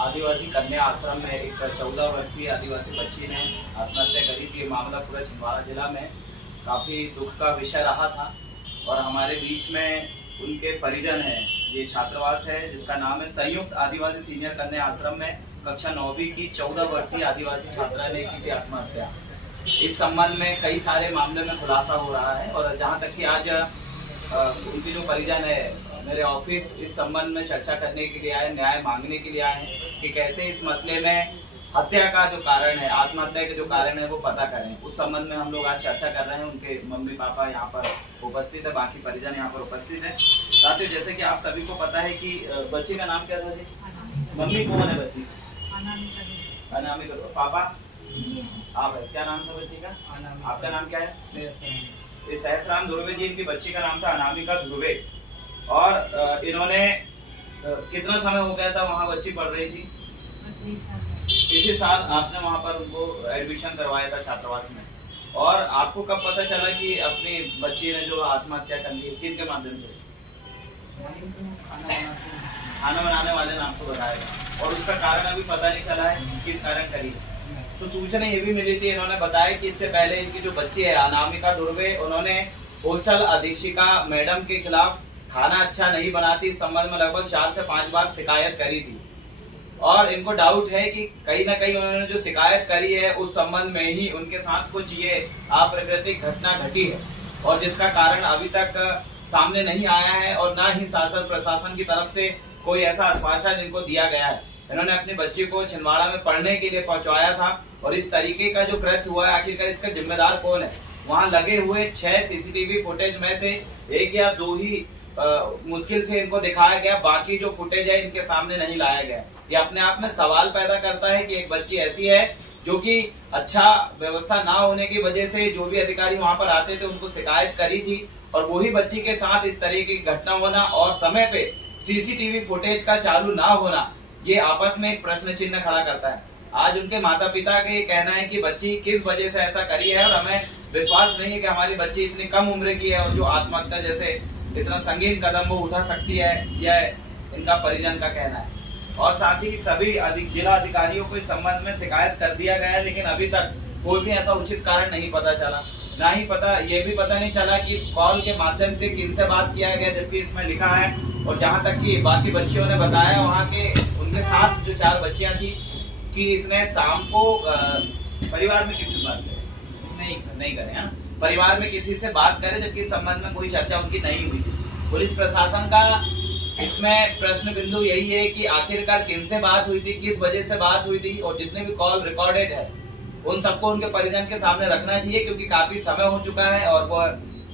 आदिवासी कन्या आश्रम में एक 14 वर्षीय आदिवासी बच्ची ने आत्महत्या करी थी। ये मामला पूरा छिंदवाड़ा जिला में काफ़ी दुख का विषय रहा था और हमारे बीच में उनके परिजन हैं। ये छात्रावास है जिसका नाम है संयुक्त आदिवासी सीनियर कन्या आश्रम में कक्षा 9वीं की 14 वर्षीय आदिवासी छात्रा ने की थी आत्महत्या। इस संबंध में कई सारे मामले में खुलासा हो रहा है और जहाँ तक कि आज उनके जो परिजन है मेरे ऑफिस इस संबंध में चर्चा करने के लिए आए, न्याय मांगने के लिए आए हैं कि कैसे इस मसले में हत्या का जो कारण है, आत्महत्या के जो कारण है वो पता करें। उस संबंध में हम लोग आज चर्चा कर रहे हैं। उनके मम्मी पापा यहाँ पर उपस्थित है, बाकी परिजन यहाँ पर उपस्थित है। साथ ही जैसे कि आप सभी को पता है कि बच्ची का नाम क्या था जी? मम्मी कौन है बच्ची? अनामिका। पापा आप है, क्या नाम था बच्ची का? आपका नाम क्या है? सहसराम धुर्वे जी। इनकी बच्ची का नाम था अनामिका धुर्वे। और इन्होंने कितना समय हो गया था वहाँ बच्ची पढ़ रही थी? इसी साल आपने वहाँ पर उनको एडमिशन करवाया था छात्रावास में। और आपको कब पता चला कि अपनी बच्ची ने जो आत्महत्या कर ली? किनके माध्यम से? खाना बनाने वाले ने आपको बताया और उसका कारण अभी पता नहीं चला है किस कारण करी। तो सूचना ये भी मिली थी, इन्होंने बताया कि इससे पहले इनकी जो बच्ची है अनामिका धुर्वे, उन्होंने हॉस्टल अधीक्षिका मैडम के खिलाफ खाना अच्छा नहीं बनाती इस संबंध में लगभग 4 से 5 बार शिकायत करी थी। और इनको डाउट है कि कहीं ना कहीं उन्होंने जो शिकायत करी है उस संबंध में ही उनके साथ कुछ ये अप्राकृतिक घटना घटी है और जिसका कारण अभी तक सामने नहीं आया है और ना ही शासन प्रशासन की तरफ से कोई ऐसा आश्वासन इनको दिया गया है। इन्होंने अपनी बच्ची को छिंदवाड़ा में पढ़ने के लिए पहुंचवाया था और इस तरीके का जो कृत्य हुआ है आखिरकार इसका जिम्मेदार कौन है? वहां लगे हुए 6 सीसीटीवी फुटेज में से 1 या 2 ही मुश्किल से इनको दिखाया गया, बाकी जो फुटेज है इनके सामने नहीं लाया गया। ये अपने आप में सवाल पैदा करता है कि एक बच्ची ऐसी है जो कि अच्छा व्यवस्था ना होने की वजह से जो भी अधिकारी वहां पर आते थे उनको शिकायत करी थी और वही बच्ची के साथ इस तरीके की घटना होना और समय पे सीसीटीवी फुटेज का चालू ना होना, ये आपस में एक प्रश्न चिन्ह खड़ा करता है। आज उनके माता पिता का ये कहना है कि बच्ची किस वजह से ऐसा करी है और हमें विश्वास नहीं है कि हमारी बच्ची इतनी कम उम्र की है और जो आत्महत्या जैसे इतना संगीन कदम वो उठा सकती है, यह इनका परिजन का कहना है। और साथ ही सभी जिला अधिकारियों को इस संबंध में शिकायत कर दिया गया है, लेकिन अभी तक कोई भी ऐसा उचित कारण नहीं पता चला। ना ही ये भी पता नहीं चला कि कॉल के माध्यम से किनसे बात किया गया, जबकि इसमें लिखा है। और जहाँ तक कि बाकी बच्चियों ने बताया वहाँ के उनके साथ जो 4 बच्चियाँ थी कि इसने शाम को परिवार में किसी से बात करे नहीं करे है ना, परिवार में किसी से बात करे, जबकि इस संबंध में कोई चर्चा उनकी नहीं हुई। पुलिस प्रशासन का इसमें प्रश्न बिंदु यही है कि आखिरकार किनसे बात हुई थी, किस वजह से बात हुई थी और जितने भी कॉल रिकॉर्डेड है उन सबको उनके परिजन के सामने रखना चाहिए, क्योंकि काफी समय हो चुका है और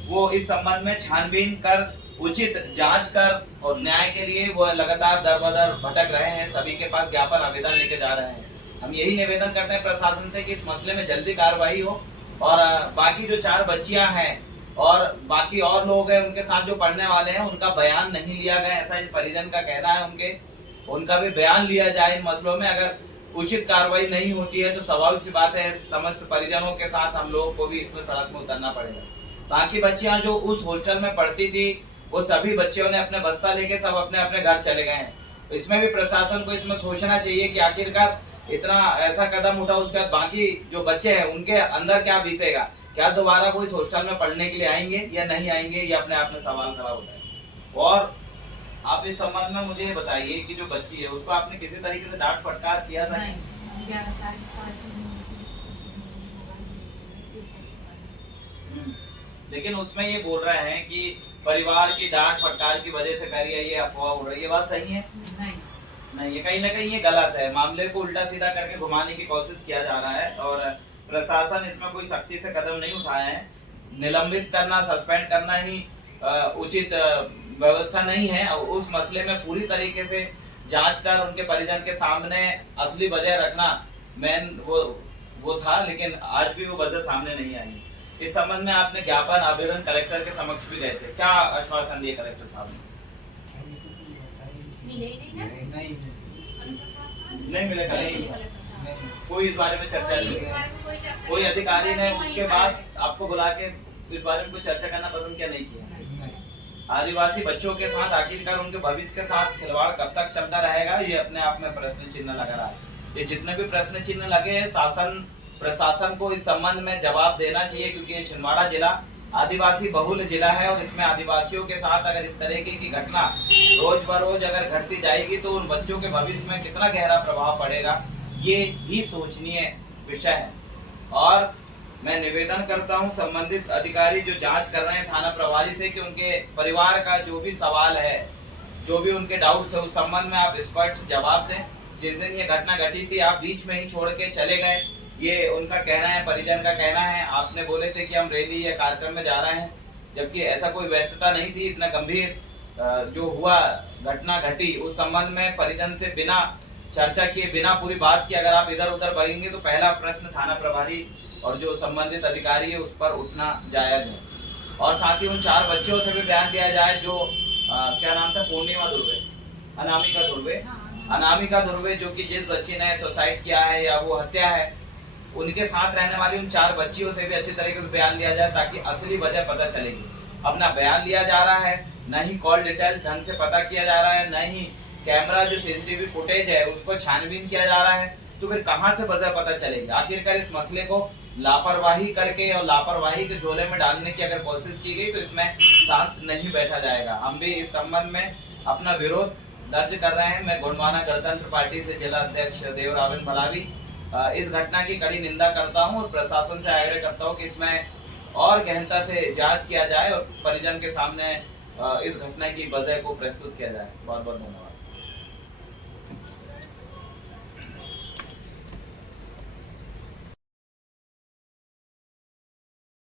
वो इस संबंध में छानबीन कर उचित जांच कर और न्याय के लिए वो लगातार दर बदर भटक रहे हैं। सभी के पास ज्ञापन आवेदन लेके जा रहे हैं। हम यही निवेदन करते हैं प्रशासन से कि इस मसले में जल्दी कार्रवाई हो और बाकी जो 4 बच्चियां हैं और बाकी और लोग हैं उनके साथ जो पढ़ने वाले हैं उनका बयान नहीं लिया गया, ऐसा इन परिजन का कहना है। उनका भी बयान लिया जाए इन मसलों में। अगर उचित कार्रवाई नहीं होती है तो स्वाभाविक सी बात है समस्त परिजनों के साथ हम लोगों को भी इसमें सड़क में उतरना पड़ेगा। बाकी बच्चियां जो उस हॉस्टल में पढ़ती थी वो सभी बच्चियों ने अपने बस्ता लेके सब अपने अपने घर चले गए हैं। इसमें भी प्रशासन को इसमें सोचना चाहिए कि आखिरकार इतना ऐसा कदम उठा, उसके बाद बाकी जो बच्चे हैं उनके अंदर क्या बीतेगा, क्या दोबारा वो इस हॉस्टल में पढ़ने के लिए आएंगे या नहीं आएंगे, ये अपने आप में सवाल खड़ा होता है। और आप इस संबंध में मुझे बताइए कि जो बच्ची है उसको आपने किसी तरीके से डांट फटकार किया था? लेकिन उसमें ये बोल रहे हैं कि परिवार की डांट फटकार की वजह से करी है, ये अफवाह उड़ रही है, बात सही है? नहीं, ये कहीं ना कहीं ये गलत है। मामले को उल्टा सीधा करके घुमाने की कोशिश किया जा रहा है और प्रशासन इसमें कोई सख्ती से कदम नहीं उठाया है। निलंबित करना, सस्पेंड करना ही उचित व्यवस्था नहीं है। उस मसले में पूरी तरीके से जांच कर उनके परिजन के सामने असली वजह रखना मेन वो था, लेकिन आज भी वो वजह सामने नहीं आई। इस संबंध में आपने ज्ञापन आवेदन कलेक्टर के समक्ष भी गए थे, क्या आश्वासन दिए कलेक्टर साहब ने? नहीं मिलेगा, कोई इस बारे में चर्चा नहीं, कोई अधिकारी ने उसके बाद आपको बुला के इस बारे में कोई चर्चा करना पसंद क्या नहीं किया? आदिवासी बच्चों के साथ आखिरकार उनके भविष्य के साथ खिलवाड़ कब तक चलता रहेगा, ये अपने आप में प्रश्न चिन्ह लग रहा है। ये जितने भी प्रश्न चिन्ह लगे हैं, शासन प्रशासन को इस संबंध में जवाब देना चाहिए, क्योंकि ये छिंदवाड़ा जिला आदिवासी बहुल जिला है और इसमें आदिवासियों के साथ अगर इस तरीके की घटना रोज बरोज अगर घटती जाएगी तो उन बच्चों के भविष्य में कितना गहरा प्रभाव पड़ेगा, ये भी सोचनीय विषय है। और मैं निवेदन करता हूं संबंधित अधिकारी जो जांच कर रहे हैं थाना प्रभारी से, कि उनके परिवार का जो भी सवाल है, जो भी उनके डाउट्स है, उस संबंध में आप स्पष्ट जवाब दें। जिस दिन ये घटना घटी थी आप बीच में ही छोड़ के चले गए, ये उनका कहना है, परिजन का कहना है। आपने बोले थे कि हम रैली या कार्यक्रम में जा रहे हैं, जबकि ऐसा कोई व्यस्तता नहीं थी। इतना गंभीर जो हुआ घटना घटी, उस संबंध में परिजन से बिना चर्चा किए, बिना पूरी बात किए अगर आप इधर उधर बहेंगे तो पहला प्रश्न थाना प्रभारी और जो संबंधित अधिकारी है उस पर उठना जायज है। और साथ ही उन 4 बच्चों से भी बयान दिया जाए जो क्या नाम था, पूर्णिमा दुर्वे, अनामिका दुर्वे, अनामिका दुर्वे, जो कि जिस बच्ची ने सुसाइड किया है या वो हत्या है, उनके साथ रहने वाली उन 4 बच्चियों से भी अच्छे तरीके से बयान लिया जाए, ताकि असली वजह पता चलेगी। अपना बयान लिया जा रहा है, न ही कॉल डिटेल ढंग से पता किया जा रहा है, न ही कैमरा जो सीसीटीवी फुटेज है उसको छानबीन किया जा रहा है, तो फिर कहां से वजह पता चलेगी। आखिरकार इस मसले को लापरवाही करके और लापरवाही के झोले में डालने की अगर कोशिश की गई तो इसमें शांत नहीं बैठा जाएगा। हम भी इस संबंध में अपना विरोध दर्ज कर रहे हैं। मैं गोंडवाना गणतंत्र पार्टी से जिला अध्यक्ष देवरावन भलावी इस घटना की कड़ी निंदा करता हूं और प्रशासन से आग्रह करता हूं कि इसमें और गहनता से जांच किया जाए और परिजन के सामने इस घटना की वजह को प्रस्तुत किया जाए। बहुत बहुत धन्यवाद।